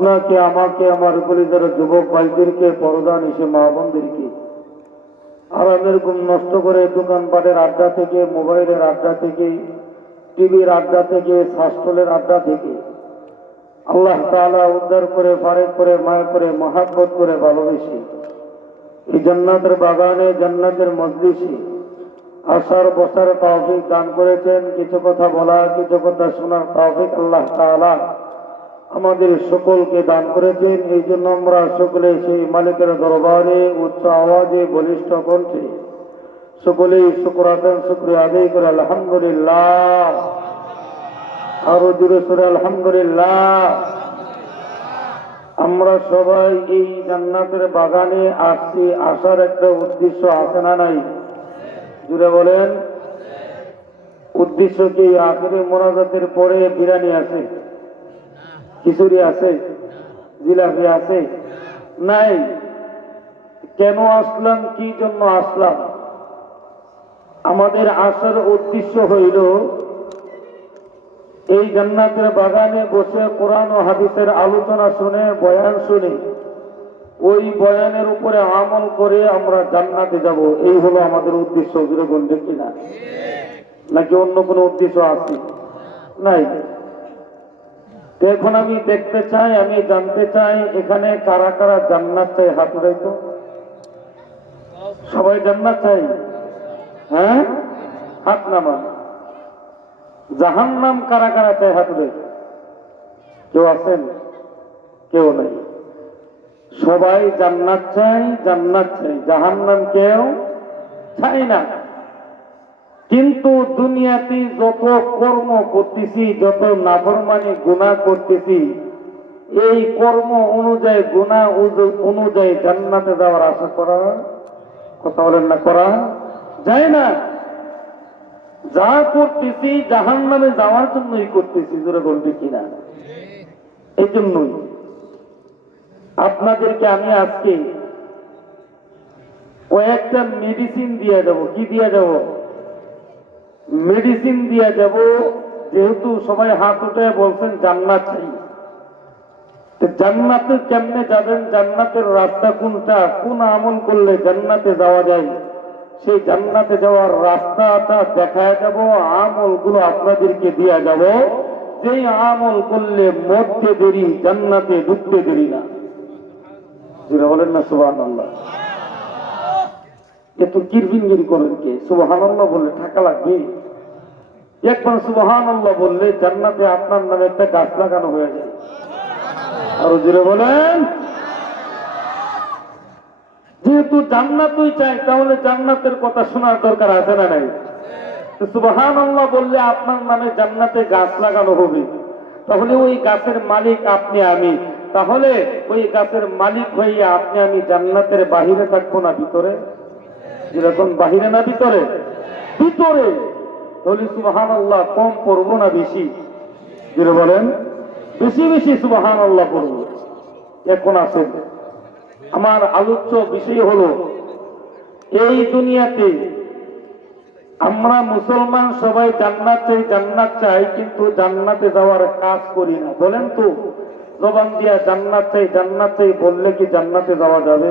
আপনাকে, আমাকে, আমার কলিজার যুবক ভাইদেরকে, পর্দা নিশে মা বোনদেরকে আরামের ঘুম নষ্ট করে দোকানপাটের আড্ডা থেকে, মোবাইলের আড্ডা থেকে, টিভির আড্ডা থেকে, শাস্ত্রের আড্ডা থেকে আল্লাহ তাআলা উদ্ধার করে, ফারেক করে, মায়া করে, মহাব্বত করে, ভালোবেসে এই জান্নাতের বাগানে, জান্নাতের মজলিসে আসার বসার তৌফিক দান করেছেন। কিছু কথা বলা, কিছু কথা শোনার তৌফিক আল্লাহ তাআলা আমাদের সকলকে দান করেছেন। এই জন্য আমরা সকলে সেই মালিকের দরবারে উচ্চ আওয়াজে, বলিষ্ঠ কণ্ঠে সকলেই শুকর আদান, শুকরিয়া আদায় করে আলহামদুলিল্লাহ, আরো জোরে সরে আলহামদুলিল্লাহ। আমরা সবাই এই জান্নাতের বাগানে আসছি, আসার একটা উদ্দেশ্য আছে না নাই? জুড়ে বলেন। উদ্দেশ্য কি? আখিরি মোনাজাতের পরে বিরিয়ানি আছে, খিচুড়ি আছে, জিলাপি আছে? নাই। কেন আসলাম, কি জন্য আসলাম? আমাদের আসার উদ্দেশ্য হইল এই জান্নাতের বাগানে বসে কোরআন ও হাদিসের আলোচনা শুনে, বয়ান শুনে, ওই বয়ানের উপরে আমল করে আমরা জান্নাতে যাব। এই হলো আমাদের উদ্দেশ্য। যেরকম দেখি না, নাকি অন্য কোনো উদ্দেশ্য আছে? নাই। এখন আমি দেখতে চাই, আমি জানতে চাই এখানে কারা কারা জান্নাত চাই? হাত উঠাই তো। সবাই জান্নাত চাই? হ্যাঁ, হাত নামান। জাহান্নাম কারা কারা চাই? হাত উঠাই। কেউ আছেন? কেউ নাই। সবাই জান্নাত চাই, জান্নাত চাই, জাহান্নাম কেউ চাই না। কিন্তু দুনিয়াতে যত কর্ম করতেছি, যত নাফরমানি গুনাহ করতেছি, এই কর্ম অনুযায়ী, গুনাহ অনুযায়ী জান্নাতে যাওয়ার আশা করা, কথা বলেন না, করা যায় না। যা করতেছি জাহান্নামে যাওয়ার জন্যই করতেছি। জোরে বলবে কিনা? এই জন্যই আপনাদেরকে আমি আজকে কয়েকটা মেডিসিন দিয়ে যাব। কি দিয়ে যাব? মেডিসিন দিয়ে যাব। যেহেতু সবাই হাত উঠে বলছেন জান্নাত চাই, জান্নাতে কেমনে যাবেন, জান্নাতের রাস্তা কোনটা, কোন আমল করলে জান্নাতে যাওয়া যায়, সেই জান্নাতে যাওয়ার রাস্তাটা দেখায় যাব। আমলগুলো আপনাদেরকে দিয়ে যাব, যেই আমল করলে মরতে দেরি, জান্নাতে ঢুকতে দেরি না। বলেন না সুবহানাল্লাহ। এত কিরবিনগিরি করেন কে? সুবহানাল্লাহ বললে টাকা লাগবে। একবার সুবহানাল্লাহ বললে জান্নাতে আপনার নামে একটা গাছ লাগানো হয়ে যায়। আরো জোরে বলেন। যেহেতু জান্নাতই চাই, তাহলে জান্নাতের কথা শোনার দরকার আছে না নাই? সুবহানাল্লাহ বললে আপনার নামে জান্নাতে গাছ লাগানো হবে। তাহলে ওই গাছের মালিক আপনি, আমি। তাহলে ওই গাছের মালিক হইয়া আপনি আমি জান্নাতের বাহিরে থাকবো না ভিতরে? যেরকম বাহিরে না ভিতরে? ভিতরে। তাহলে সুবহানাল্লাহ কম পড়বো না বেশি? যেটা বলেন, বেশি বেশি সুবহানাল্লাহ পড়বো। এখন আসেন, আমার আলোচ্য বিষয় হলো এই দুনিয়াতে আমরা মুসলমান সবাই জান্নাত চাই, জান্নাত চাই, কিন্তু জান্নাতে যাওয়ার কাজ করি না। বলেন তো, জবান দিয়া জান্নাত চাই, জান্নাত চাই বললে কি জান্নাতে যাওয়া যাবে?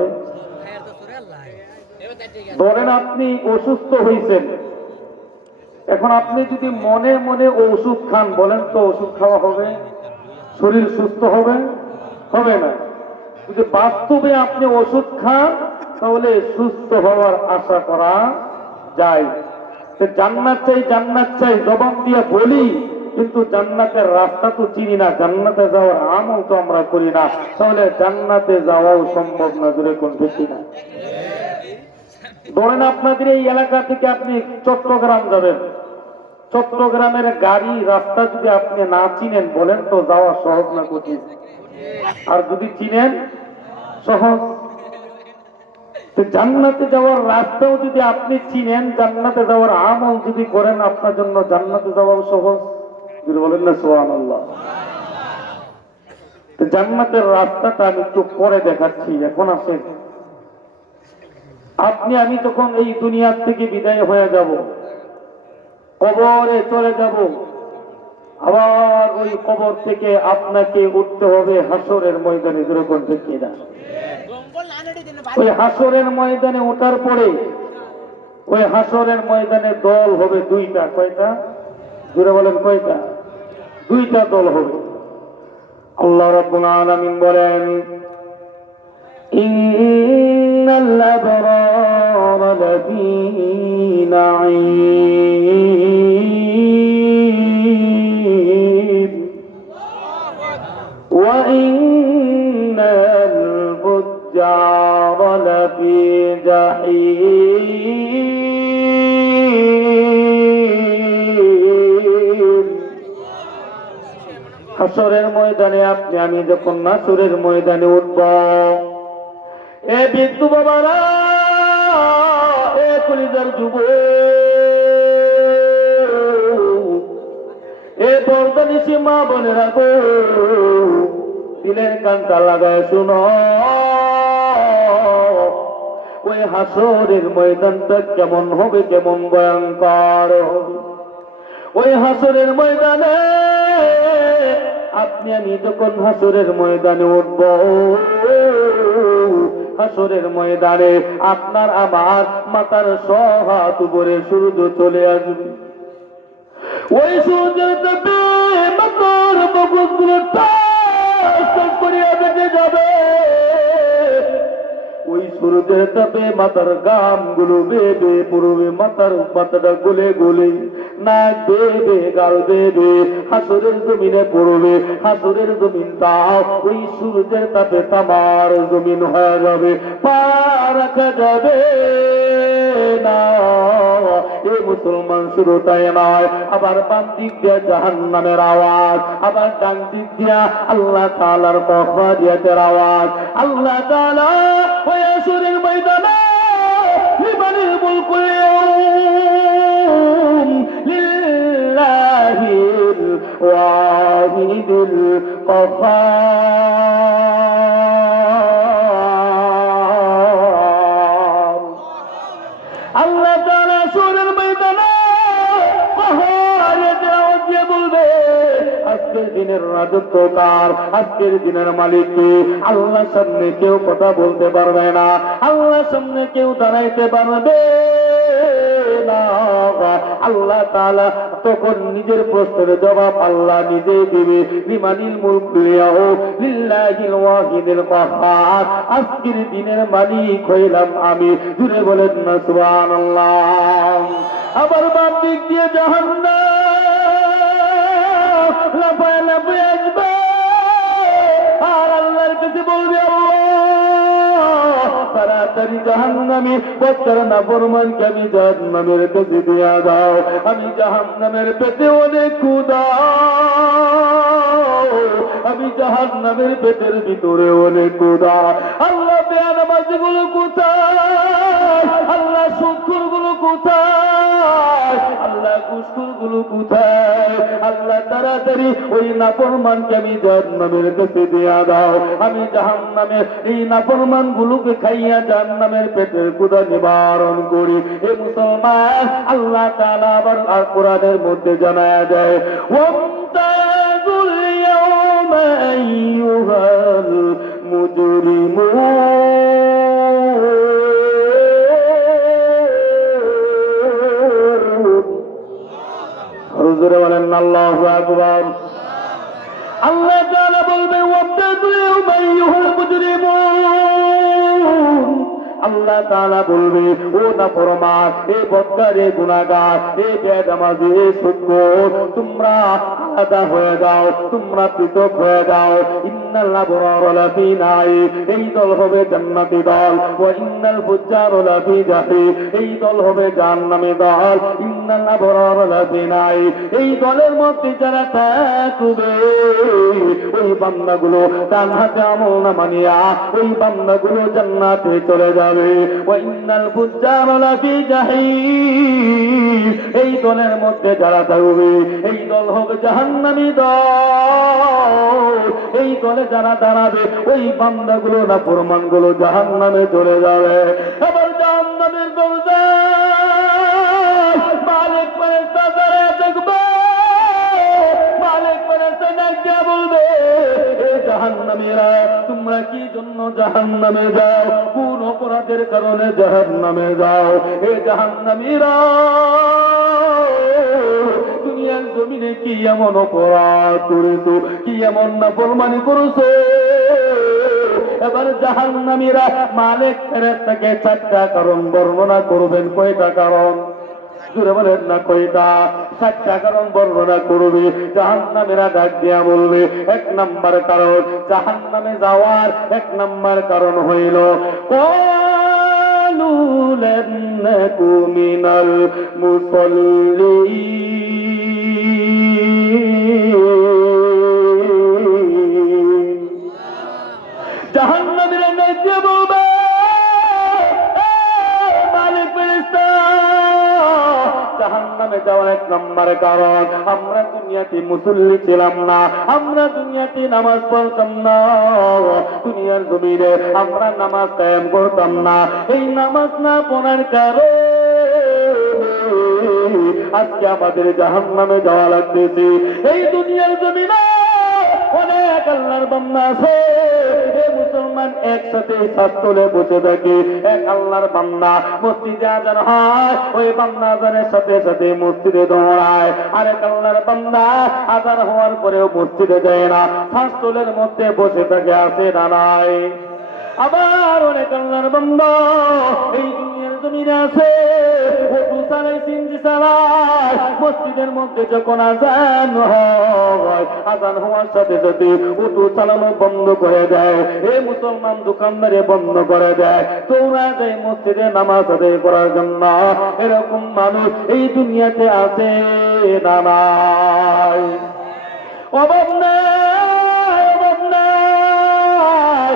ধরেন আপনি অসুস্থ হয়েছেন, এখন আপনি যদি মনে মনে ওষুধ খান, বলেন তো ওষুধ খাওয়া হবে? শরীর সুস্থ হবে? হবে না। যদি বাস্তবে আপনি ওষুধ খান, তাহলে সুস্থ হওয়ার আশা করা যায়। জান্নাত চাই, জান্নাত চাই জবান দিয়ে বলি, কিন্তু জান্নাতের রাস্তা তো চিনি না, জান্নাতে যাওয়ার আমল তো আমরা করি না, তাহলে জান্নাতে যাওয়াও সম্ভব না। দূরে কোন ঠিক না? ধরেন আপনাদের এই এলাকা থেকে আপনি চট্টগ্রাম যাবেন, চট্টগ্রামের গাড়ি রাস্তা যদি আপনি না চিনেন, বলেন তো যাওয়া সহজ না কঠিন? আর যদি চিনেন, সহজ। জান্নাতে যাওয়ার রাস্তাও যদি আপনি চিনেন, জান্নাতে যাওয়ার আমল যদি করেন, আপনার জন্য জান্নাতে যাওয়াও সহজ। যদি বলেন না সুবহানাল্লাহ। জান্নাতের রাস্তাটা আমি একটু পরে দেখাচ্ছি। এখন আসেন, আপনি আমি যখন এই দুনিয়ার থেকে বিদায় হয়ে যাব, কবরে চলে যাব, আবার ওই কবর থেকে আপনাকে উঠতে হবে হাসরের ময়দানে, যেরকম ঠিক কিনা? ওই হাসরের ময়দানে ওঠার পরে ওই হাসরের ময়দানে দল হবে দুইটা। কয়টা? জোরে বলেন কয়টা? দুইটা দল হবে। আল্লাহ রাব্বুল আলামিন বলেন, ইন্নাল আবরারা লাফি নাঈম ওয়া ইন্নাল ফুজ্জারা লাফি জাহিম। হাসরের ময়দানে আপনি আমি যখন নাসরের ময়দানে উঠব, এ বিন্দু বাবারা, এ কলিজার যুব, এ বর্দানিসি মা বোনেরা গো, দিলের কানটা লাগায় শুনো। ওই হাসরের ময়দানটা কেমন হবে, কেমন ভয়ঙ্কর হবে। ওই হাসরের ময়দানে আপনি আমি যখন হাসরের ময়দানে উঠব, হাসরের ময়দানে আপনার আমার মাথার সহাত উপরে সূর্য চলে আসবে। ওই সূর্যের তাপে মাথার মগজগুলো টাস টাস করিয়া বেঁচে যাবে। ওই সূর্যের তাপে মাথার গামগুলো বেবে পড়বে, মাথাটা গলে গলে, নাক বেবে, গাল বেবে হাসরের জমিনে পড়বে। হাসরের জমিনটা ওই সূর্যের তাপে তামার জমিন হয়ে যাবে, পা রাখা যাবে না। এ মুসলমান, শুধু তাই নয়, আবার বাম দিক দিয়ে জাহান্নামের আওয়াজ, আবার ডান দিক দিয়া আল্লাহ তাআলার ফখরিয়াতের আওয়াজ। আল্লাহ তাআলা ওই হাসরের ময়দানে লিমানিল মুলকুল ইয়াউম লিল্লাহিল ওয়াহিদুল কাহ্হার। আল্লাহ তাআলা হাসরের ময়দানে ফখরিয়াতের আওয়াজ দিয়ে বলবে, আজকের দিনের রাজত্ব কার, আজকের দিনের মালিক কে? আল্লাহর সামনে কেউ কথা বলতে পারবে না, আল্লাহর সামনে কেউ দাঁড়াইতে পারবে না। আল্লাহ তাআলা তখন নিজের প্রশ্নের জবাব আল্লাহ নিজেই দিবে। লিমানিল মুলকুল ইয়াউম লিল্লাহিল ওয়াহিদিল কাহ্হার। আজকের দিনের মালিক হইলাম আমি। জুড়ে বলেন না সুবহানাল্লাহ। আবার বাম দিক দিয়ে জাহান্নাম লাফায় লাফায় আসবে, আর আল্লাহর কাছে বলবে, আল্লাহ তাড়াতাড়ি জাহান্নামী বক্তার নাফরমানকে আমি জাহান্নামের কাছে দিয়া দাও। আমি জাহান্নামের পেটে অনেক ক্ষুধা, আমি জাহান্নামের পেটের ভিতরে অনেক ক্ষুধা। আল্লাহ বেয়ানামাজি গুলো কোথায়? আল্লাহ সুদখোর গুলো কোথায়? আল্লাহ ঘুষখোর গুলো কোথায়? আল্লাহ তাড়াতাড়ি ওই নাফরমানকে আমি জাহান্নামের কাছে দিয়া দাও। আমি জাহান্নামের এই নাফরমান গুলোকে খাইয়া জাহান্নামের পেটের ক্ষুধা নিবারণ করি। এ মুসলমান, আল্লাহ তাআলা আবার কোরআনের মধ্যে জানায়া দেয়, ওয়ামতাজুল ইয়াওমা আইয়ুহাল মুজরিমুন। হুজুরে বলেন আল্লাহু আকবার। আল্লাহ তাআলা বলবে, ওয়ামতাজুল ইয়াওমা আইয়ুহাল মুজরিমুন। আল্লাহ তাআলা বলবে, ও নাফরমান, এ বদকার, এ গুনাহগার, এ বেনামাজি, এ সুদখোর, তোমরা আলাদা হয়ে যাও, তোমরা পৃথক হয়ে যাও। ইন্নাল আবরারা লাফি নাঈম, এই দল হবে জান্নাতি দল। ওয়া ইন্নাল ফুজ্জারা লাফি জাহিম, এই দল হবে জাহান্নামী দল। ইন্নাল আবরারা লাফি নাঈম, এই দলের মধ্যে যারা থাকবে, ওই বান্দাগুলো ডান হাতে আমলনামা নিয়া ওই বান্দাগুলো জান্নাতে চলে যাবে। ওয়া ইন্নাল ফুজ্জারা লাফি জাহিম, এই দলের মধ্যে যারা থাকবে, এই দল হবে জাহান্নামী দল। এই দলে যারা দাঁড়াবে, ওই বান্দাগুলো নাফরমানগুলো জাহান্নামে চলে যাবে। আবার জাহান্নামের দরজায় মালিক ফেরেশতা দাঁড়ায় থাকবে। জাহান্নামীরা তোমরা কি জন্য জাহান্নামে যাও, কোন অপরাধের কারণে জাহান্নামে যাও? এ জাহান্নামীরা দুনিয়ার জমিনে কি এমন অপরাধ করেছো, কি এমন নাফরমানি করেছো? এবার জাহান্নামীরা মালিক ফেরেশতাকে 4টা কারণ বর্ণনা করবেন। কয়টা কারণ? জোরে বলেন না কয়টা? 4টা কারণ বর্ণনা করবে। জাহান্নামীরা ডাক দিয়া বলবে, 1 নাম্বার কারণ জাহান্নামে যাওয়ার 1 নাম্বার কারণ হইল ক্বালু লান নাকু মিনাল মুসাল্লিন। জাহান্নামীরা ডাক দিয়া বলবে, মালিক ফেরেশতা জাহান্নামে যাওয়ার 1 নাম্বার কারণ আমরা দুনিয়াতে মুসল্লি ছিলাম না, আমরা দুনিয়াতে নামাজ পড়তাম না, দুনিয়ার জমিনে আমরা নামাজ কায়েম করতাম না। এই নামাজ না পড়ার কারণে আজকে আমাদের জাহান্নামে যাওয়া লাগতেছে। এই দুনিয়ার জমিনে অনেক আল্লাহর বান্দা আছে, মুসলমান একসাথে ছাত্রে বসে থাকে, এক আল্লাহর বান্দা মসজিদে আজান হয়, ওই বান্দা আজানের সাথে সাথে মসজিদে দৌড়ায়। আরেক আল্লাহর বান্দা আজান হওয়ার পরেও মসজিদে যায় না, ছাত্রের মধ্যে বসে থাকে, আছে না নাই? আবার অনেক আল্লাহর বান্দা এই দুনিয়ার জমিনে আছে, ওটু চালাই, সিনজি চালায়, মসজিদের মধ্যে যখন আজান হয়, আজান হওয়ার সাথে সাথে ওটু চালানো বন্ধ করে দেয়। এই মুসলমান দোকানদারে বন্ধ করে দেয়, তোমরা যায় মসজিদে নামাজ আদায় করার জন্য। এরকম মানুষ এই দুনিয়াতে আছে না নাই? অভাব নাই, অভাব নাই।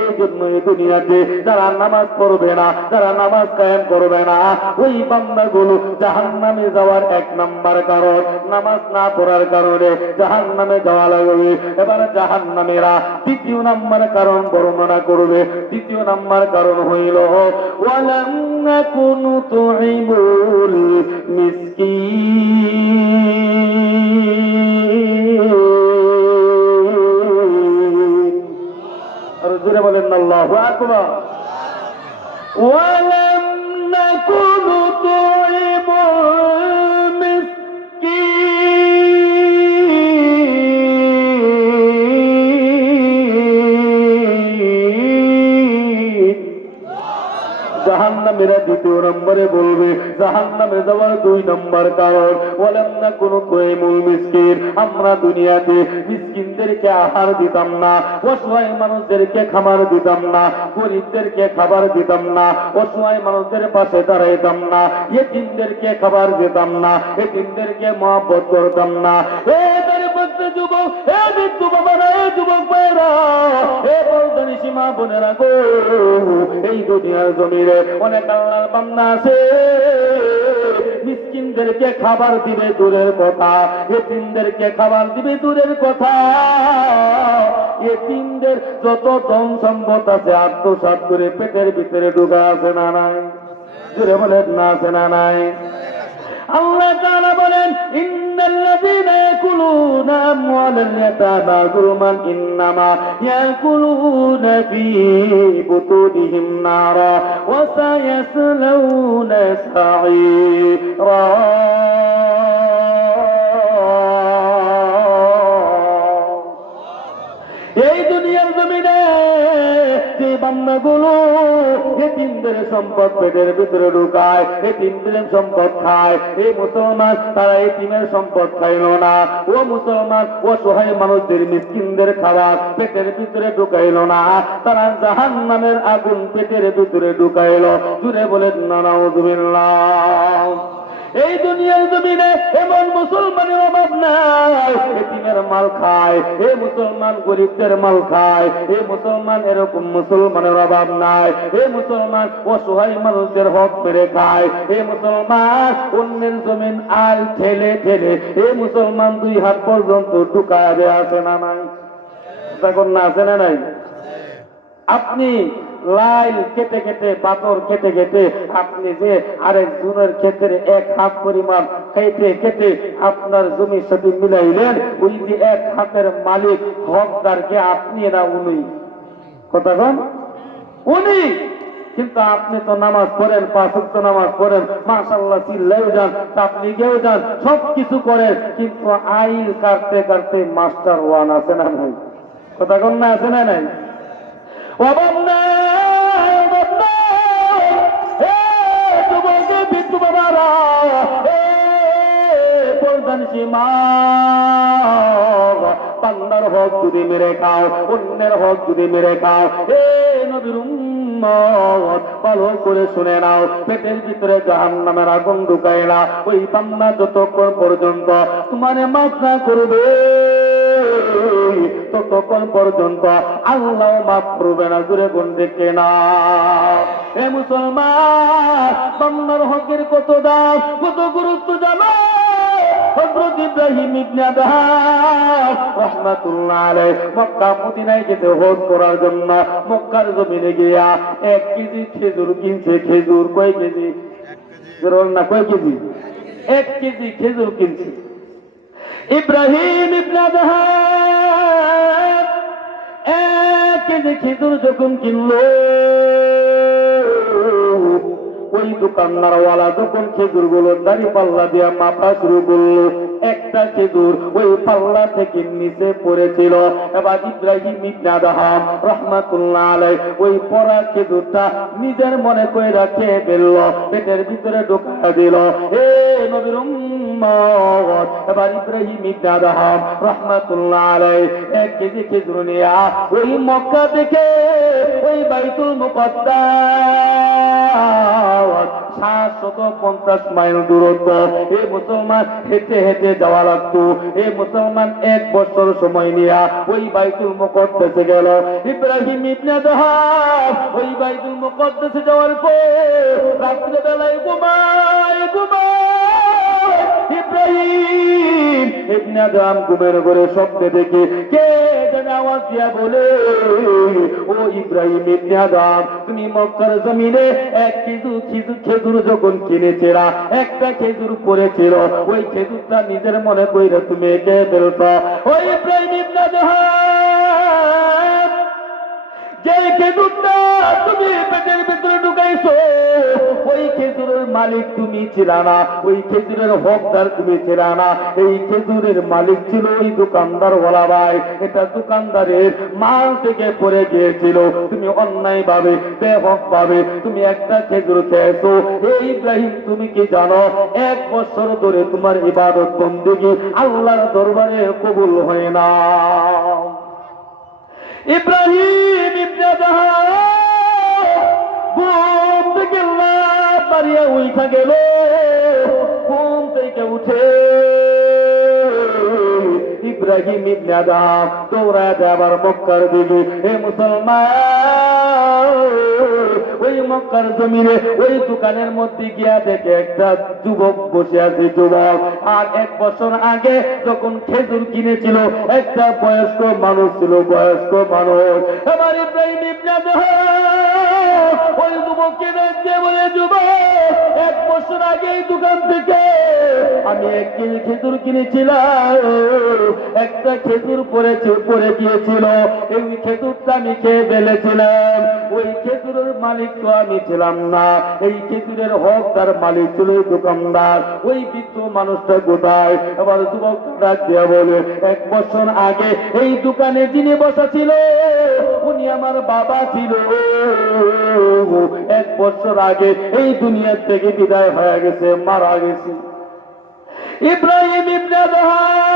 এই জন্য এই দুনিয়াতে যারা নামাজ পড়বে না, যারা নামাজ কায়েম করবে না, ওই বান্দাগুলো জাহান্নামে যাওয়ার 1 নাম্বার কারণ, নামাজ না পড়ার কারণে জাহান্নামে যাওয়া লাগবে। এবার জাহান্নামীরা 2য় নাম্বার কারণ বর্ণনা করবে। 2য় নাম্বার কারণ হইল ওয়ালাম নাকুনু তুইমুল মিসকিন। জোরে বলেন আল্লাহু আকবার। ওয়ালাম নাকুনু তুইমুল মিসকিন। জাহান্নামীরা 2য় নম্বরে বলবে জাহান্নামে যাওয়ার 2 নম্বর কারণ ওয়ালাম নাকুনু তুইমুল মিসকিন। আমরা দুনিয়াতে মিসকিনদেরকে আহার দিতাম না, অসহায় মানুষদেরকে খাবার দিতাম না, গরিবদেরকে খাবার দিতাম না, অসহায় মানুষদের পাশে দাঁড়াইতাম না, ইতিমদেরকে খাবার দিতাম না, ইতিমদেরকে মহব্বত করতাম না। এদের মধ্যে যুবক, এ বিদ্যু বাবারা, এ যুবক ভাইরা, এ বলদানি সীমা বোনেরা গো, এই দুনিয়ার জমিনে অনেক আল্লাহর বান্দা আছে, মিসকিনদেরকে খাবার দিবে দূরের কথা, ইতিমদেরকে খাবার দিবে দূরের কথা, ইতিমদের যত ধন সম্পদ আছে আত্মসাৎ করে পেটের ভিতরে ঢুকা আছে না নাই? জোরে বলেন না, আছে না নাই? আল্লাহ তাআলা বলেন ইন্নাল্লাযীনা ইয়াকুলুনা আমওয়ালাল ইয়াতামা যুলমান ইন্নামা ইয়াকুলুনা ফী বুতুনিহিম নারা ওয়া সায়াসলাউনা সাঈরা। এই দুনিয়ার জমিনে যে বান্দাগুলো এতিমদের সম্পদ পেটের ভিতরে ঢুকায়, এতিমদের সম্পদ খায়, এই মুসলমান তারা এতিমের সম্পদ খাইল না। ও মুসলমান অসহায় মানুষদের, মিসকিনদের খাবার পেটের ভিতরে ঢুকাইল না, তারা জাহান্নামের আগুন পেটের ভিতরে ঢুকাইল। জুড়ে বলেন না নাউযুবিল্লাহ। এই দুনিয়ার জমিনে এমন মুসলমানের অভাব নাই, এতিমের মাল খায়, এই মুসলমান গরিবদের মাল খায়, এই মুসলমান এরকম মুসলমানের অভাব নাই, এই মুসলমান অসহায় মানুষদের হক মেরে খায়, এই মুসলমান অন্যের জমিন আল ঠেলে ঠেলে এই মুসলমান 2 হাত পর্যন্ত ঢুকায় আছে না নাই? তখন না আছে না নাই? আপনি লাইল কেটে কেটে বাতর কেটে কেটে আপনি যে আরেকজনের ক্ষেত্রে 1 হাত পরিমাণ কেটে কেটে আপনার জমির সাথে মিলাইলেন, ওই যে 1 হাতের মালিক হকদারকে আপনি না উনি? কথা কন, উনি। কিন্তু আপনি তো নামাজ পড়েন, 5 ওয়াক্ত নামাজ পড়েন, মাশাআল্লাহ চিল্লাইও যান, তাবলীগেও যান, সবকিছু করেন, কিন্তু আইল কাটতে কাটতে মাস্টার ওয়ান আছে না নাই? কথা কন না, আছে না নাই? ও বান্দা, ও বান্দা, হে যুবক বিদ্যু বাবারা, হে প্রধান সীমা, বান্দার হক যদি মেরে খাও, অন্যের হক যদি মেরে খাও, হে নবীর উম্মত ভালো করে শুনে নাও, পেটের ভিতরে জাহান্নামের আগুন ঢুকায় না। ওই বান্দা যতক্ষণ পর্যন্ত তোমারে মাফ না করবে, ততক্ষণ পর্যন্ত আল্লাহ মাফ করবে না। জুড়ে কোন দিকে না? এ মুসলমান, বান্দার হকের কত দাম, কত গুরুত্ব জানো? হযরত ইব্রাহিম ইবনে আদহাম রাহমাতুল্লাহ আলাইহি মক্কা মদিনায় গেছে হজ করার জন্য। মক্কার জমিনে গিয়া 1 কেজি খেজুর কিনছে। খেজুর কয় কেজি? জোর না, কয় কেজি? 1 কেজি খেজুর কিনছে। ইব্রাহিম ইবনে আদহাম 1 কেজি খেজুর যখন কিনলো, ওই দোকানদারওয়ালা যখন খেজুর গুলো দাড়ি পাল্লা দিয়ে মাপা শুরু করলো, একটা খেজুর ওই পাল্লা থেকে নিচে পড়েছিল। এবার ইব্রাহিম ইবনে আদহাম রাহমাতুল্লাহ আলাইহি ওই পড়া খেজুরটা নিজের মনে করে রাখে ফেলল, পেটের ভিতরে ঢোকা দিল। হে নবীর উম্মত, এবার ইব্রাহিম ইবনে আদহাম রাহমাতুল্লাহ আলাইহি 1 কেজি খেজুর নিয়ে ওই মক্কা থেকে ওই বাইতুল মুকদ্দাস 750 মাইল দূরত্ব, এই মুসলমান হেঁটে হেঁটে যাওয়া লাগতো। এই মুসলমান 1 বছর সময় নিয়ে ওই বাইতুল মুকদ্দাসে গেল। ইব্রাহিম ইবনে আদহাম ওই বাইতুল মুকদ্দাসে যাওয়ার পর রাত্রে বেলায় ঘুমায় ইব্রাহিম ইবনে আদহাম ঘুমের ঘরে স্বপ্নে দেখে কে যেন আওয়াজ দিয়া বলে, ও ইব্রাহিম ইবনে আদহাম, তুমি মক্কার জমিনে 1 কেজি খেজুর যখন কিনেছিলা, একটা খেজুর পড়েছিল, ওই খেজুরটা নিজের মনে কইরা তুমি একে ফেলছ। ওই ইব্রাহিম ইবনে আদহাম, যে খেজুরটা তুমি পেটের ভিতরে ঢুকাইছো, ওই খেজুরের মালিক তুমি ছিল না, ওই খেজুরের হকদার তুমি ছিল না। এই খেজুরের মালিক ছিল ওই দোকানদার ওয়ালা ভাই। এটা দোকানদারের মাল থেকে পড়ে গিয়েছিল, তুমি অন্যায় ভাবে বেহক ভাবে তুমি একটা খেজুর খেয়েছো। এই ইব্রাহিম, তুমি কি জানো 1 বছর ধরে তোমার ইবাদত বন্দেগী আল্লাহর দরবারে কবুল হয় না। ইব্রাহিম ইবনে আদহাম ঘুম থেকে লাফ মারিয়া উঠা গেল। ঘুম থেকে উঠে ইব্রাহিম ইবনে আদহাম দৌড়ায় যাবার মক্কার দিকে। হে মুসলমান, ওই মক্কার জমিনে ওই দোকানের মধ্যে গিয়া দেখে একটা যুবক বসে আছে। যুবক আর 1 বছর আগে যখন খেজুর কিনেছিল, একটা বয়স্ক মানুষ ছিল, বয়স্ক মানুষ। আমার ইব্রাহিম ইবনে আদহাম ওই যুবককে দেখতে বলে, যুবক, 1 বছর আগে এই দোকান থেকে আমি 1 কেজি খেজুর কিনেছিলাম, একটা খেজুর পড়ে গিয়েছিল, এই খেজুরটা আমি খেয়ে ফেলেছিলাম। ওই খেজুরের মালিক তো আমি ছিলাম না, এই খেজুরের হকদার মালিক ছিল এই দোকানদার। ওই বৃদ্ধ মানুষটা কোথায়? আবার যুবক ডাক দিয়া বলে, 1 বছর আগে এই দোকানে যিনি বসা ছিল উনি আমার বাবা ছিল। 1 বছর আগে এই দুনিয়ার থেকে বিদায় হয়ে গেছে, মারা গেছে। ইব্রাহিম ইবনে আদহাম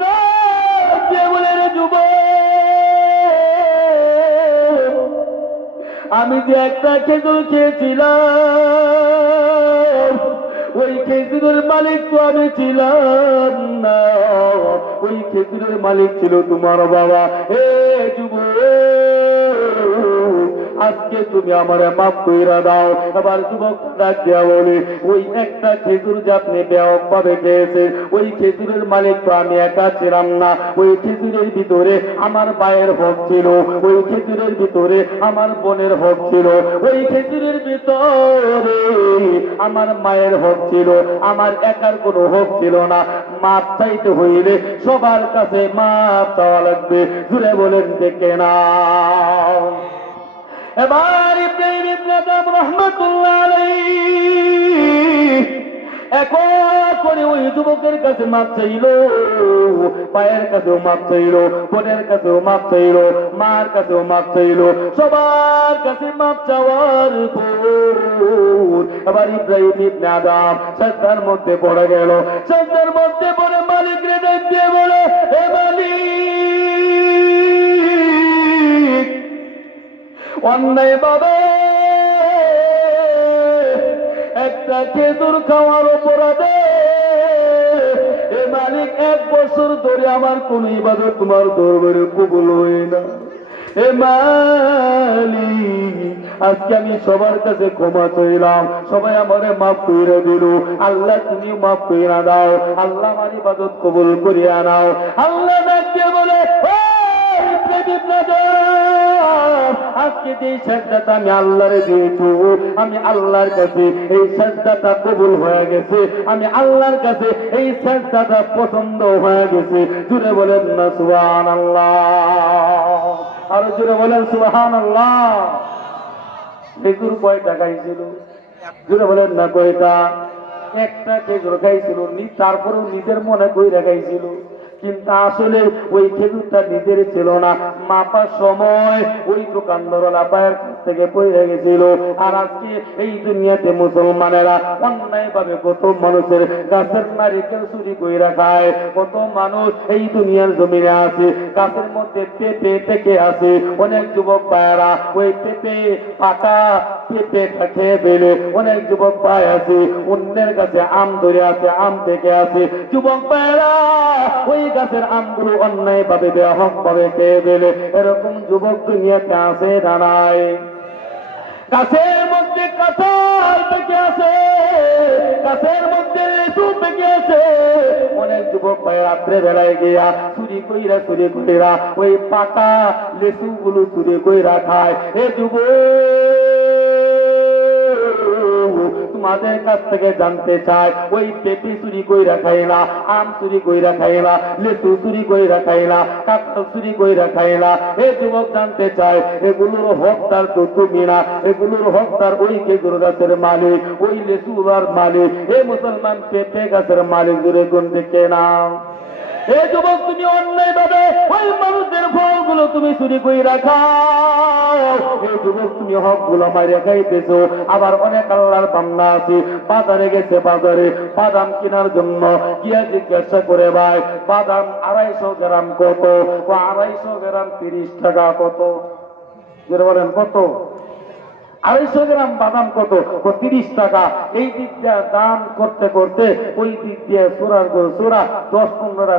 ডাক দিয়া বলে, রে যুবক, আমি যে একটা খেজুর খেয়েছিলাম, ওই খেজুরের মালিক তো আমি ছিলাম না, ওই খেজুরের মালিক ছিল তোমার বাবা। হে যুবক, আজকে তুমি আমারে মাফ কইরা দাও। আবার যুবক ডাক দিয়া বলে, ওই একটা খেজুর যে আপনি ব্যাপক ভাবে খেয়েছেন, ওই খেজুরের মালিক তো আমি একা ছিলাম না। ওই খেজুরের ভিতরে আমার ভাইয়ের হক ছিল, ওই খেজুরের ভিতরে আমার বোনের হক ছিল, ওই খেজুরের ভিতরে আমার মায়ের হক ছিল, আমার একার কোনো হক ছিল না। মাপ চাইতে হইলে সবার কাছে মাপ চাওয়া লাগবে। জুড়ে বলেন দেখে না। এবার ইব্রাহিম ইবনে আদম রাহমাতুল্লাহ আলাইহি এক করে ওই যুবকের কাছে মাপ চাইলো, পায়ের কাছেও মাপ চাইলো, বোনের কাছেও মাপ চাইলো, মার কাছেও মাপ চাইলো, সবার কাছে মাপ চাওয়ার পর আবার ইব্রাহিম ইবনে আদম সাজদার মধ্যে পড়ে গেল। সাজদার মধ্যে পড়ে মালিক রে ডাক দিয়ে বলে, হে মালিক, অন্যায় ভাবে একটা খেজুর খাওয়ার অপরাধে এ মালিক 1 বছর ধরে আমার কোন ইবাদত তোমার দরবারে কবুল হয় না। এ মালিক, আজকে আমি সবার কাছে ক্ষমা চাইলাম, সবাই আমারে মাফ কইরা দিল। আল্লাহ তুমি মাফ কইরা দাও, আল্লাহ আমার ইবাদত কবুল করিয়া নাও। আল্লাহ ডাকতে বলে, আজকে যে সাজদাটা আমি আল্লাহরে দিয়েছি, আমি আল্লাহর কাছে এই সাজদাটা কবুল হয়ে গেছে, আমি আল্লাহর কাছে এই সাজদাটা পছন্দ হয়ে গেছে। জুড়ে বলেন না সুবহানাল্লাহ, আরো জুড়ে বলেন সুবহানাল্লাহ। খেজুর কয়টা খাইছিল? জুড়ে বলেন না কয়টা? একটা খেজুর খাইছিল, তারপরেও নিজের মনে কইরা খাইছিল, কিন্তু আসলে ওই খেজুরটা নিজের ছিল না। মাপার সময় ওই দোকানদারওয়ালা পায়ের কাছ থেকে পড়ে গেছিল। আর আজকে এই দুনিয়াতে মুসলমানেরা অন্যায় ভাবে কত মানুষের গাছের নারিকেল চুরি কইরা খায়, কত মানুষ এই দুনিয়ার জমিনে আছে গাছের মধ্যে পেঁপে থেকে আছে। অনেক যুবক ভাইয়েরা ওই পেঁপে পাকা পেঁপে খেয়ে ফেলে, অনেক যুবক ভাই আছে অন্যের কাছে আম ধরে আছে, আম থেকে আছে। যুবক ভাইয়েরা ওই গাছের আমগুলো অন্যায় ভাবে হক ভাবে খেয়ে ফেলে। এরকম যুবক দুনিয়াতে আছে না নাই? গাছের মধ্যে কাঁঠাল পেকে আছে, গাছের মধ্যে লেচু পেকে আছে। অনেক যুবক ভাই রাত্রে বেলায় গিয়া চুরি কইরা ওই পাকা লেচু গুলো চুরি কইরা খায়। এ যুবক, তোমাদের কাছ থেকে জানতে চাই, ওই পেঁপে চুরি কইরা খাইলা, আম চুরি কইরা খাইলা, লেচু চুরি কইরা খাইলা, কাঁঠাল চুরি কইরা খাইলা, এ যুবক জানতে চাই, এগুলোর হকদার তো তুমি না, এগুলোর হকদার ওই খেজুর গাছের মালিক, ওই লেচুর মালিক, এ মুসলমান পেঁপে গাছের মালিক। দূরে কোন দিকে না? এ যুবক, তুমি অন্যায় ভাবে ওই মানুষের ফলগুলো তুমি চুরি কইরা খাও। এই যুবক, তুমি হকগুলো মারিয়া খাইতেছো। আবার অনেক আল্লাহর বান্দা আছে, বাজারে গেছে, বাজারে বাদাম কেনার জন্য গিয়া জিজ্ঞাসা করে, ভাই বাদাম 250 গ্রাম কত? 250 গ্রাম 30 টাকা। কত? বলেন কত? 250 গ্রাম বাদাম কত? 30 টাকা। এই দিক দিয়ে দাম করতে করতে ওই দিক দিয়ে চোরার 10-15টা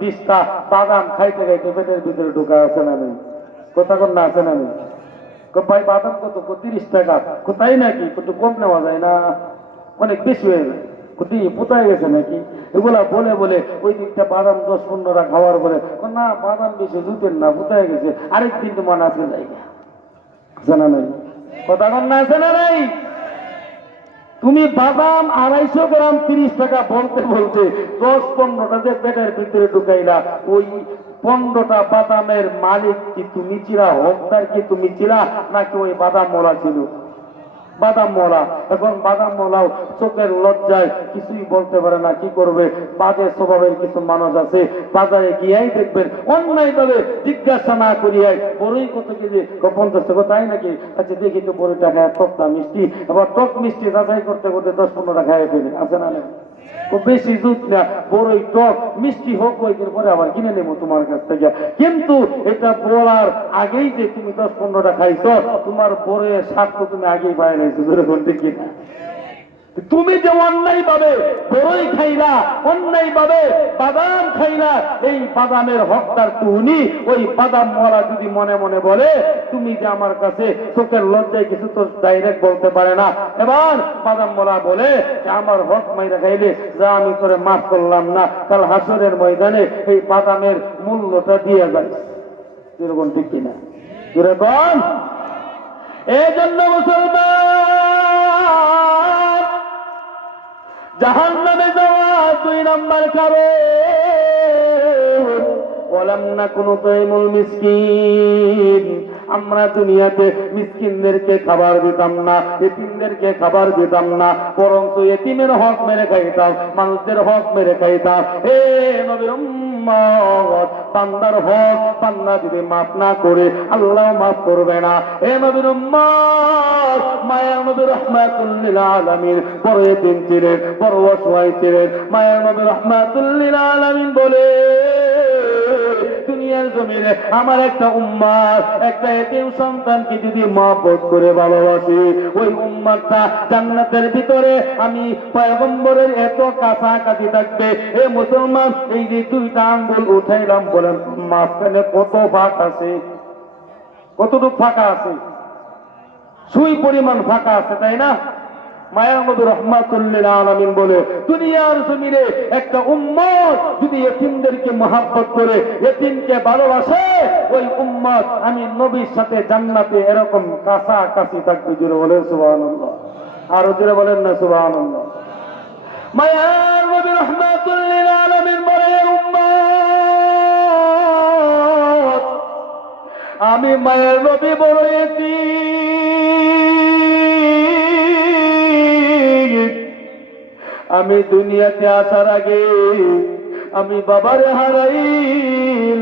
20টা বাদাম খাইতে খাইতে পেটের ভিতরে ঢুকা আছে না? নেই? কথা কন না? আছে না? নেই? ভাই বাদাম কত? 30 টাকা। কোথায় নাকি একটু কম নেওয়া যায় না? অনেক বেশি হয়ে যায়। কোথায় পোতায় গেছে নাকি? এগুলা বলে বলে ওই দিকটা বাদাম 10-15টা খাওয়ার পরে, না বাদাম বেশি জুতেন না, পোতায় গেছে, আরেকদিন তো মনে আছে যাই জানা নাই। কথা কন্যা আছে না নাই? তুমি বাদাম 250 গ্রাম 30 টাকা বলতে বলতে 10-15টা যে পেটের ভিতরে ঢুকাইলা, ওই 15টা বাদামের মালিক কি তুমি ছিলা? হকদার কি তুমি ছিলা? নাকি ওই বাদাম মোলা ছিল? বাদাম মোলা। এখন বাদাম মোলাও চোখের লজ্জায় কিছুই বলতে পারে না। কি করবে? বাজে স্বভাবের কিছু মানুষ আছে, বাজারে গিয়াই দেখবেন অন্যায় ভাবে জিজ্ঞাসা না করিয়াই, বড়ই কত কেজি? 50 টাকা। তাই নাকি? আচ্ছা দেখি তো বড়িটা খায়, টকটা মিষ্টি। আবার টক মিষ্টি যাচাই করতে করতে 10-15টা খায় ফেলে। আছে না? নেই? বেশি দুধ না, বড়ই টক মিষ্টি হোক, কয়েকদিন পরে আবার কিনে নেবো তোমার কাছ থেকে। কিন্তু এটা বলার আগেই যে তুমি 10-15টা খাইছ, তোমার বড়ের স্বাদ তো তুমি আগেই পাই নাইছো। তুমি যে অন্যায় ভাবে বড়ই খাইলা, অন্যায় ভাবে বাদাম খাইলা, এই বাদামের হকদার তুমি। ওই বাদাম মরা যদি মনে মনে বলে তুমি যে আমার কাছে চোখের লজ্জায় কিছু তো ডাইরেক্ট বলতে পারে না, এবার বাদাম মরা বলে যে আমার হক মাইরা খাইলে যা আমি তোরে মাফ করলাম না, কাল হাসরের ময়দানে এই বাদামের মূল্যটা দিয়ে যায়। এরকম ঠিক কিনা? এরকম। এই জন্য মুসলমান জাহান্নামে যাওয়া 2 নাম্বার কারণ বললাম না কোনো তৈমুল মিসকিন। আমরা দুনিয়াতে মিসকিনদেরকে খাবার দিতাম না, এতিমদেরকে খাবার দিতাম না, বরং তো এতিমের হক মেরে খাইতাম, মানুষদের হক মেরে খাইতাম। এ নবীর উম্মত, বান্দার হক বান্দা যদি মাফ না করে আল্লাহ মাফ করবে না। এ নবীর উম্মত, মায়া নবী রাহমাতুল লিল আলামিন বড় এতিম ছিলেন, বড় অসহায় ছিলেন। মায়া নবী রাহমাতুল লিল আলামিন বলে দুনিয়ার জমিনে আমার একটা উম্মত, একটা এতিম সন্তানকে যদি মহব্বত করে ভালোবাসি, ওই উম্মতটা জান্নাতের ভিতরে আমি পয়গম্বরের এত কাছাকাছি থাকবে। এ মুসলমান, এই যে 2টা আঙ্গুল উঠাইলাম, বলেন মাঝখানে কত ফাঁক আছে? কতটুকু ফাঁকা আছে? সুই পরিমাণ ফাঁকা আছে, তাই না? মায়া নবী রাহমাতুল লিল আলামিন বলে দুনিয়ার জমিনে একটা উম্মত যদি এতিমদেরকে মহব্বত করে, এতিমকে ভালোবাসে, ওই উম্মত আমি নবীর সাথে জান্নাতে এরকম কাছাকাছি থাকবে। জোরে বলেন সুবহানাল্লাহ। আরো জোরে বলেন না সুবহানাল্লাহ। মায়া নবী রাহমাতুল লিল আলামিন বলে উম্মত আমি মায়ের নবী বড় এতিম। আমি দুনিয়াতে আসার আগে আমি বাবারে হারাইলাম।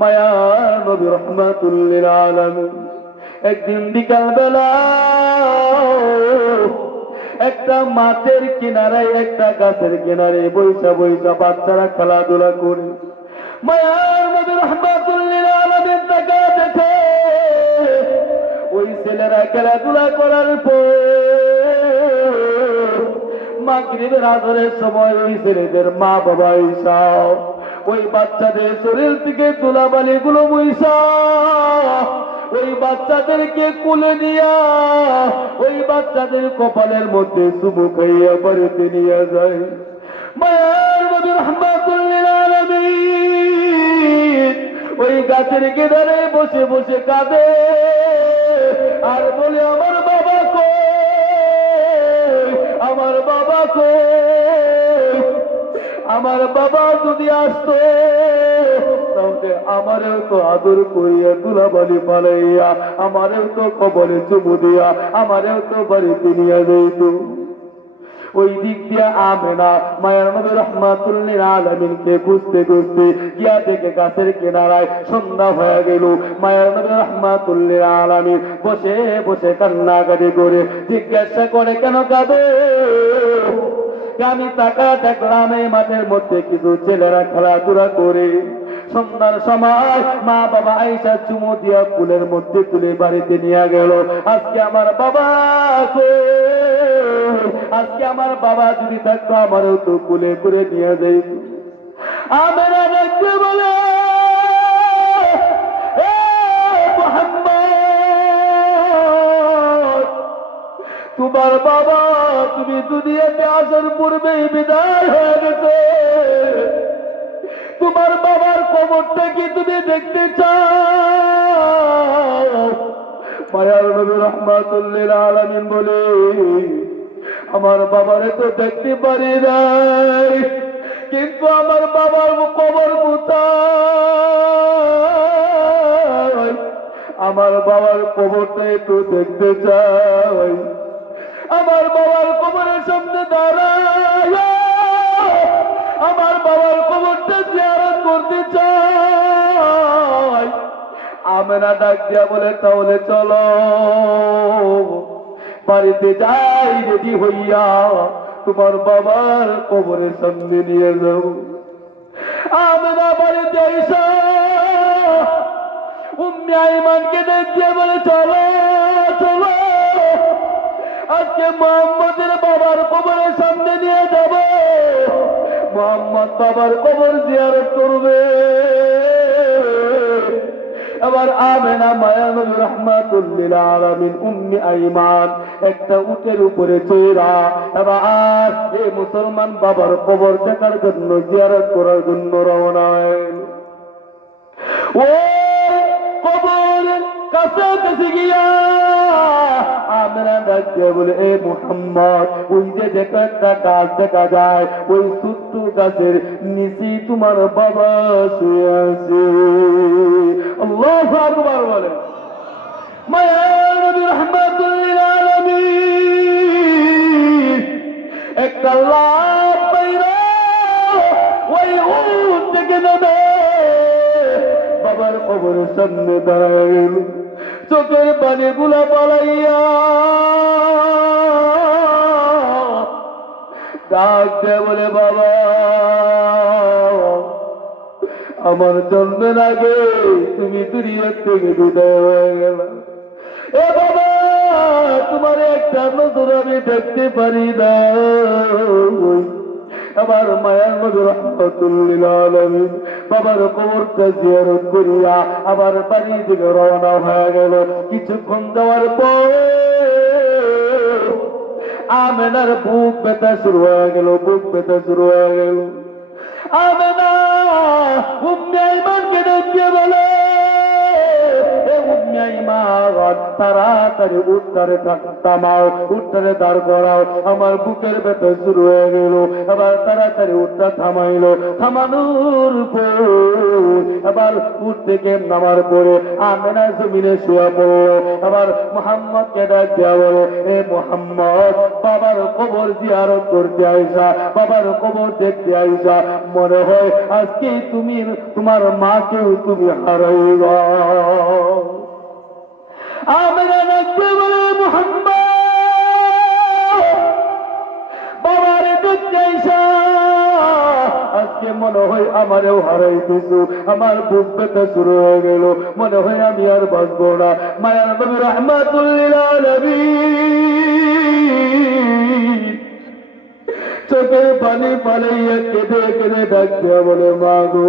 মায়ার নবী রাহমাতুল লিল আলামিন একদিন বিকাল বেলা একটা মাঠের কিনারায়, একটা গাছের কিনারে বৈশা বৈশা বাচ্চারা খেলাধুলা করে। মায়ার নবী রাহমাতুল লিল আলামিন তাকে দেখে ওই ছেলেরা খেলাধুলা করার পর মাগরিবের আযানের সময় ওই ছেলেদের মা বাবা ঈশা ওই বাচ্চাদের শরীর থেকে ধুলাবালি গুলো মুইসা ওই বাচ্চাদেরকে কোলে নিয়া ওই বাচ্চাদের কপালের মধ্যে চুমু খাইয়া বাড়িতে নিয়ে যায়। মায়ার নবী রাহমাতুল লিল আলামিন ওই গাছের কিনারে বসে বসে কাঁদে আর বলে আমার বাবা কই, আমার বাবা কই, আমার বাবা যদি আসতো তাহলে আমারেও তো আদর করিয়া ধুলাবালি পালাইয়া, আমারেও তো কবরে চুমু দিয়া, আমারেও তো বাড়িতে নিয়ে যাইত। ওই দিক দিয়ে আমেনা মায়ার নবী রাহমাতুল লিল আলামিনকে খুঁজতে খুঁজতে গিয়া দেখে গাছের কিনারায় সন্ধ্যা হয়ে গেল। মায়ার নবী রাহমাতুল লিল আলামিন বসে বসে কান্নাকাটি করে জিজ্ঞাসা করে কেন কাঁদো? আমি তাকা দেখলাম এই মাঠের মধ্যে কিছু ছেলেরা খেলাধুলা করে। সন্ধ্যার সময় মা বাবা আয়েশা চুমু দিয়া ফুলের মধ্যে তুলে বাড়িতে নিয়ে গেল। আজকে আমার বাবা কই? আজকে আমার বাবা যদি থাকতো আমারও তো কুলে করে নিয়ে যাইত। আমেনা দেখতে বলে এ মুহাম্মদ, তোমার বাবা তুমি দুনিয়াতে আসার পূর্বেই বিদায় হয়ে গেছে। তোমার বাবার কবরটা কি তুমি দেখতে চাও? মায়ার নবী রাহমাতুল লিল আলামিন বলে আমার বাবারে তো দেখতে পারি নাই, কিন্তু আমার বাবার কবর কোথায়? আমার বাবার কবরটা একটু দেখতে চাই। আমার বাবার কবরের সামনে দাঁড়ায় আমার বাবার কবরটা জিয়ারত করতে চাই। আমেনা ডাক দিয়া বলে তাহলে চলো বাড়িতে যাই, রেডি হইয়া তোমার বাবার কবরের সামনে নিয়ে যাও। আমেনা বাড়িতে আইসা উম্মে আইমানকে ডাক দিয়া বলে চলো চলো আজকে মোহাম্মদের বাবার কবরের সামনে নিয়ে যাব, মোহাম্মদ বাবার কবর জিয়ারত করবে। আবার আমেনা মায়া নবী রাহমাতুল লিল আলামিন উম্মে আইমান একটা উটের উপরে চড়া এবার এই মুসলমান বাবার কবর দেখার জন্য জিয়ারত করার জন্য রওনা হলেন। ও কবর কাছাকাছি গিয়া আমরা ডাকতে বলে, এ মুহাম্মদ, ওই যে একটা গাছ দেখা যায়, ওই ছোট্ট গাছের নিচে তোমার বাবা শুয়ে আছে। আল্লাহু আকবার বলে। মায়া নবী রাহমাতুল লিল আলামিন একটা লাফ মাইরা ওই উট থেকে নেমে বাবার কবরের সামনে দাঁড়ায় গেল, চোখের পানিগুলা পালাইয়া ডাক দেয় বলে, বাবা, আমার জন্মের আগে তুমি দুনিয়া থেকে বিদায় হয়ে গেল। এ বাবা, তোমার একটা নজর আমি দেখতে পারি না। আবার মায়ার নবী রাহমাতুল লিল আলামিন বাবার কবরটা জিয়ারত করিয়া আবার বাড়ির দিকে রওনা হয়ে গেল। কিছুক্ষণ যাওয়ার পর আমেনার বুক ব্যথা শুরু হয়ে গেল, বুক ব্যথা শুরু হয়ে গেল। আমেনা উম্মে আইমানকে ডেকে বলে, তাড়াতাড়ি উঠটারে থামাও, উঠটারে দাঁড় করাও, আমার বুকের ব্যথা শুরু হয়ে গেল। আবার তাড়াতাড়ি উঠটা থামাইলো, থামানোর পর আবার উঠ থেকে নামার পরে আমেনা জমিনে শুয়ে পড়লো। আবার মুহাম্মদকে ডাক দেয়া বলো, এ মুহাম্মদ, বাবার কবর জিয়ারত করতে আইসা, বাবার কবর দেখতে আইসা, মনে হয় আজকে তুমি তোমার মাকেও তুমি হারাইবা। আমেনা ডাকতে বলে, মুহাম্মদ, বাবারে দেখতে আইসা আজকে মনে হয় আমারেও হারাইতেছো, আমার বুক ব্যথা শুরু হয়ে গেল, মনে হয় আমি আর বাঁচবো না। মায়ার নবী রাহমাতুল লিল আলামিন চোখের পানি পালাইয়া কেঁদে কেঁদে ডাকতে বলে, মা গো,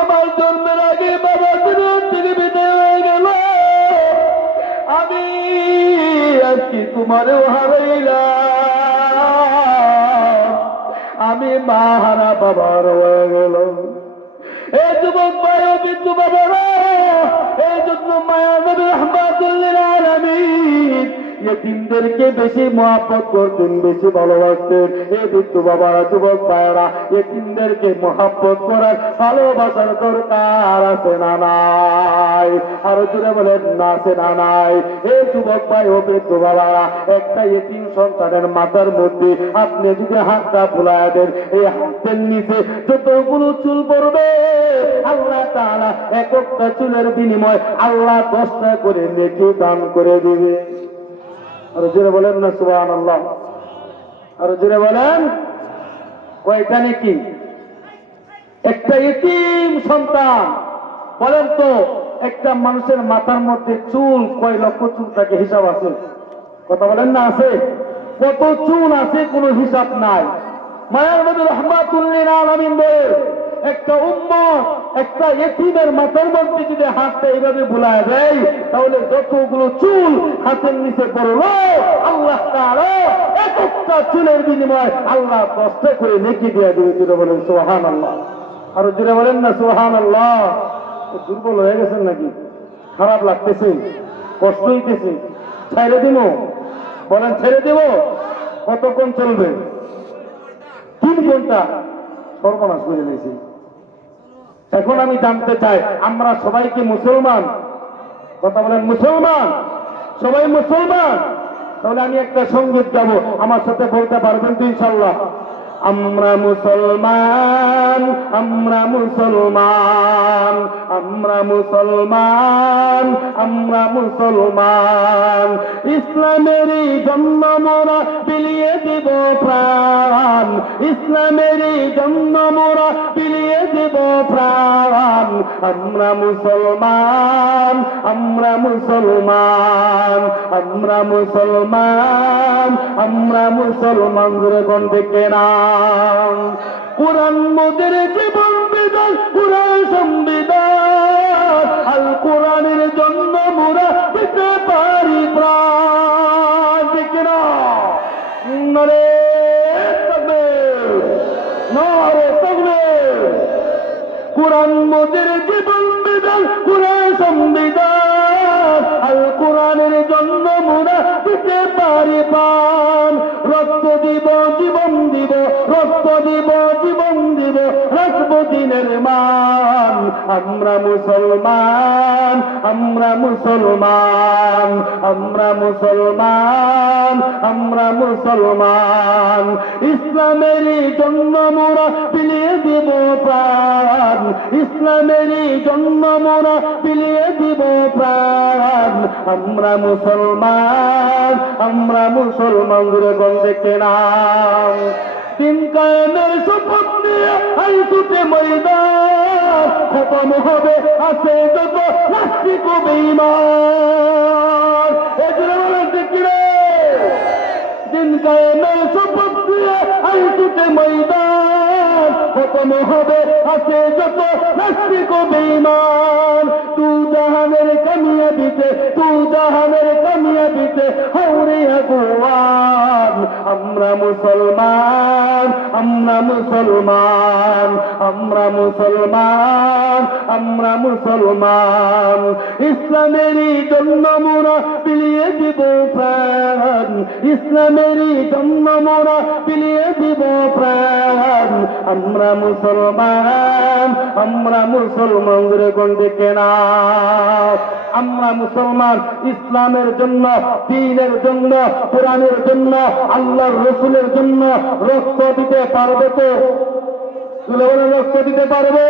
আমার জন্মের আগে বাবা দুনিয়া থেকে বিদায় হয়ে গেল, আমি আজকে তোমারও হারাইলাম, আমি মা হারা বাবার হয়ে গেল। এই যুবক ভাই ও বিন্দু বাবারা, এই জন্য মায়া নবী রাহমাতুল লিল আলামিন এতিমদেরকে বেশি মহব্বত করতেন, বেশি ভালোবাসতেন। এই বিন্দু বাবারা, যুবক ভাইয়েরা, এতিমদেরকে মহব্বত করার ভালোবাসার দরকার আছে না নাই? আরো জোরে বলেন না, আছে না নাই? এই যুবক ভাই ও বিন্দু বাবারা, একটা এতিম সন্তানের মাথার মধ্যে আপনি যদি হাতটা বুলায় দেন, এই হাতের নিচে যতগুলো চুল পড়বে আল্লাহ তাআলা এক একটা চুলের বিনিময় আল্লাহ 10টা করে নেকি দান করে দিবে। আরো জোরে বলেন না সুবহানাল্লাহ, আরো জোরে বলেন। কয়টা নেকি? একটা এতিম সন্তান, বলেন তো একটা মানুষের মাথার মধ্যে চুল কয় লক্ষ চুল থাকে, হিসাব আছে? কথা বলেন না, আছে? কত চুল আছে, কোনো হিসাব নাই। মায়ার নবী রাহমাতুল লিল আলামিন বলে, একটা উম্মত একটা এতিমের মাথার মধ্যে যদি হাতটা এইভাবে বুলায় দেয়, তাহলে যতগুলো চুল হাতের নিচে পড়লো আল্লাহ তাআলা এক একটা চুলের বিনিময় আল্লাহ 10টা করে নেকি দিয়ে দিবে। জুড়ে বলেন সুবহানাল্লাহ, আরো জুড়ে বলেন না সুবহানাল্লাহ। দুর্বল হয়ে গেছেন নাকি? খারাপ লাগতেছে, কষ্ট হইতেছে? ছেড়ে দিব? বলেন ছেড়ে দিব? কতক্ষণ চলবে? 3 ঘন্টা সর্বনাশ করে দিয়েছি। এখন আমি জানতে চাই, আমরা সবাই কি মুসলমান? কথা বলেন, মুসলমান? সবাই মুসলমান? তাহলে আমি একটা সঙ্গীত গাবো, আমার সাথে বলতে পারবেন তো ইনশাআল্লাহ? আমরা মুসলমান, আমরা মুসলমান, আমরা মুসলমান, আমরা মুসলমান। ইসলামেরই জন্য মোরা বিলিয়ে দিব প্রাণ, ইসলামেরই জন্য মোরা বিলিয়ে দিব প্রাণ। আমরা মুসলমান, আমরা মুসলমান, আমরা মুসলমান, আমরা মুসলমান। কোন দিকে নাম কুরআন মোদের জীবন বিধান, কুরআন সংবিধান। আল কোরআনের জন্য মোরা দিতে পারি প্রাণ। ঠিক না? নারে তাকবীর, নারে তাকবীর। কুরআন মোদের জীবন বিধান, কুরআন সংবিধান। আল কোরআনের জন্য মোরা দিতে পারি প্রাণ। রক্ত দিব, জীবন দিব, রক্ত দিব, জীবন দিব, রাখব দিনের মান। আমরা মুসলমান, আমরা মুসলমান, আমরা মুসলমান, আমরা মুসলমান। ইসলামেরই জন্য মোরা বিলিয়ে দিব প্রাণ, ইসলামেরই জন্য মোরা বিলিয়ে দিব প্রাণ। আমরা মুসলমান, আমরা মুসলমান। দূরে কোন দেখে নাম দিন কায়েমের শপথ নিয়ে আই ছুটে ময়দান। খতম হবে আছে যত নাস্তিক ও বেঈমান। এজন্য বলেন ঠিক রে, দিন কায়েমের শপথ নিয়ে আই ছুটে ময়দান। খতম হবে আছে যত নাস্তিক ও বেঈমান। তু জাহানের কামিয়াবিতে, তু জাহানের কামিয়াবিতে হাওরে আগুয়ান। আমরা মুসলমান, আমরা মুসলমান, আমরা মুসলমান, আমরা মুসলমান। ইসলামেরই জন্য মোরা বিলিয়ে দিব প্রাণ, ইসলামেরই জন্য মোরা বিলিয়ে দিব প্রাণ। আমরা মুসলমান, আমরা মুসলমান। কোন দিকে না আমরা মুসলমান। ইসলামের জন্য, দ্বীনের জন্য, কোরআনের জন্য, আল্লাহর রসুলের জন্য রক্ত দিতে পারবে তো? তুলে বলে রক্ত দিতে পারবে?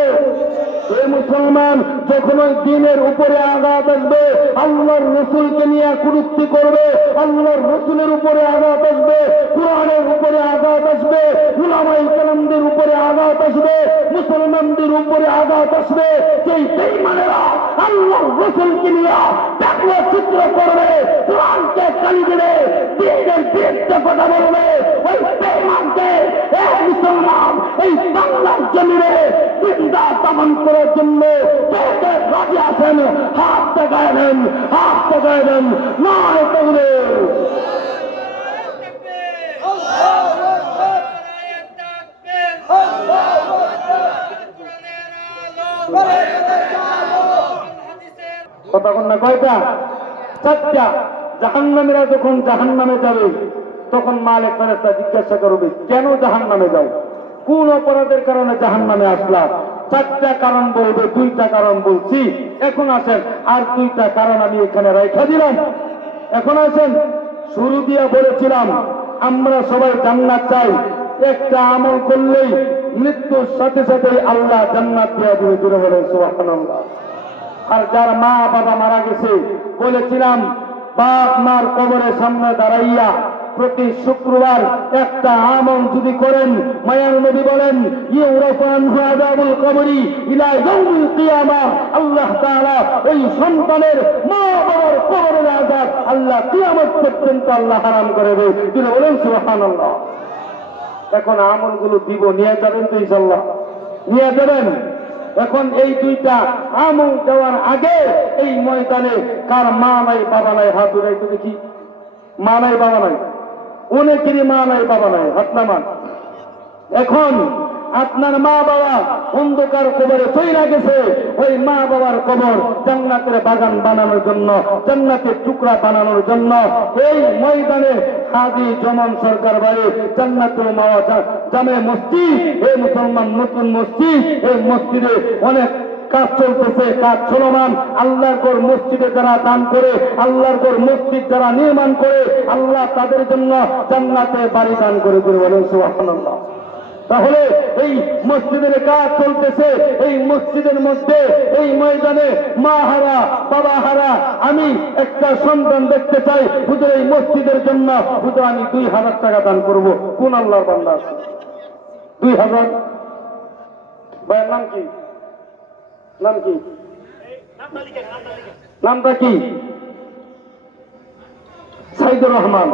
এই মুসলমান যখন ওই দ্বীনের উপরে আঘাত আসবে, আল্লাহর রসুলকে নিয়ে কুরুক্তি করবে, আল্লাহর রসুলের উপরে আঘাত আসবে, কোরআনের উপরে আঘাত আসবে, উলামায়ে কেরামদের উপরে আঘাত আসবে, মুসলমানদের উপরে আঘাত আসবে, সেই বেঈমানেরা আল্লাহর রসুলকে নিয়ে দেখলো চিত্র করবে, কোরআনকে গালি দেবে, দ্বীনের বিরুদ্ধে কথা বলবে, ওই বেঈমানকে এক মুসলমান এই বাংলার জমিনে জিন্দা দমন করার জন্য কে রাজি আছেন? হাত দেখায় দেন, হাত দেখায় দেন। নারে তাকবীর। কতক্ষণ না কয়টা? চারটা। জাহান্নামীরা যখন জাহান্নামে যাবে তখন মালিক ফেরেশতা জিজ্ঞাসা করবে, কেন জাহান্নামে যাও? কোন অপরাধের কারণে জাহান্নামে আসলাম? চারটা কারণ বলবে, দুইটা কারণ বলছি। এখন আসেন, আর দুইটা কারণ আমি এখানে রাখা দিলাম। এখন আসেন, শুরু দিয়া বলেছিলাম আমরা সবাই জান্নাত চাই। একটা আমল করলেই মৃত্যুর সাথে সাথে আল্লাহ জান্নাত দিয়ে দিবে। জুড়ে বলেন সুবহানাল্লাহ। আর যার মা বাবা মারা গেছে, বলেছিলাম বাপ মার কবরের সামনে দাঁড়াইয়া প্রতি শুক্রবার একটা আমল যদি করেন, মায়ার নবী বলেন ইউরাফু আনহু আযাবুল কবরি ইলা ইয়াউমিল কিয়ামা। আল্লাহ তাআলা ওই সন্তানের মা বাবার কবরের আযাব আল্লাহ কিয়ামত পর্যন্ত আল্লাহ হারাম করে দেয়। তিনি বলেন সুবহানাল্লাহ। এখন আমলগুলো দিব, নিয়ে যাবেন তো ইনশাআল্লাহ? নিয়ে যাবেন। এখন এই দুইটা আমল দেওয়ার আগে এই ময়দানে কার মা নাই বাবা নাই হাত উঠাই তো দেখি। মা নাই বাবা নাই, অনেকেরই মা নাই বাবা নাই, হাত নামান। এখন আপনার মা বাবা অন্ধকার কবরে চইরা গেছে, ওই মা বাবার কবর জান্নাতের বাগান বানানোর জন্য, জান্নাতের টুকরা বানানোর জন্য এই ময়দানে হাজী জমান সরকার বাড়ি জান্নাতুল মাওয়া জামে মসজিদ, এই মুসলমান নতুন মসজিদ, এই মসজিদে অনেক কাজ চলতেছে, কাজ চলমান। আল্লাহর ঘর মসজিদে যারা দান করে, আল্লাহর ঘর মসজিদ যারা নির্মাণ করে, আল্লাহ তাদের জন্য জান্নাতে বাড়ি দান করে দিয়ে বলেন সুবহানাল্লাহ। তাহলে এই মসজিদের কাজ চলতেছে, এই মসজিদের মধ্যে এই ময়দানে মা হারা বাবা হারা আমি একটা সন্তান দেখতে চাই, হুজুর এই মসজিদের জন্য হুজুর আমি 2000 টাকা দান করব। কোন আল্লাহর বান্দা আছে 2000? ভাইয়ের নাম কি? নাম কি? নামটা কি? সাইদুর রহমান।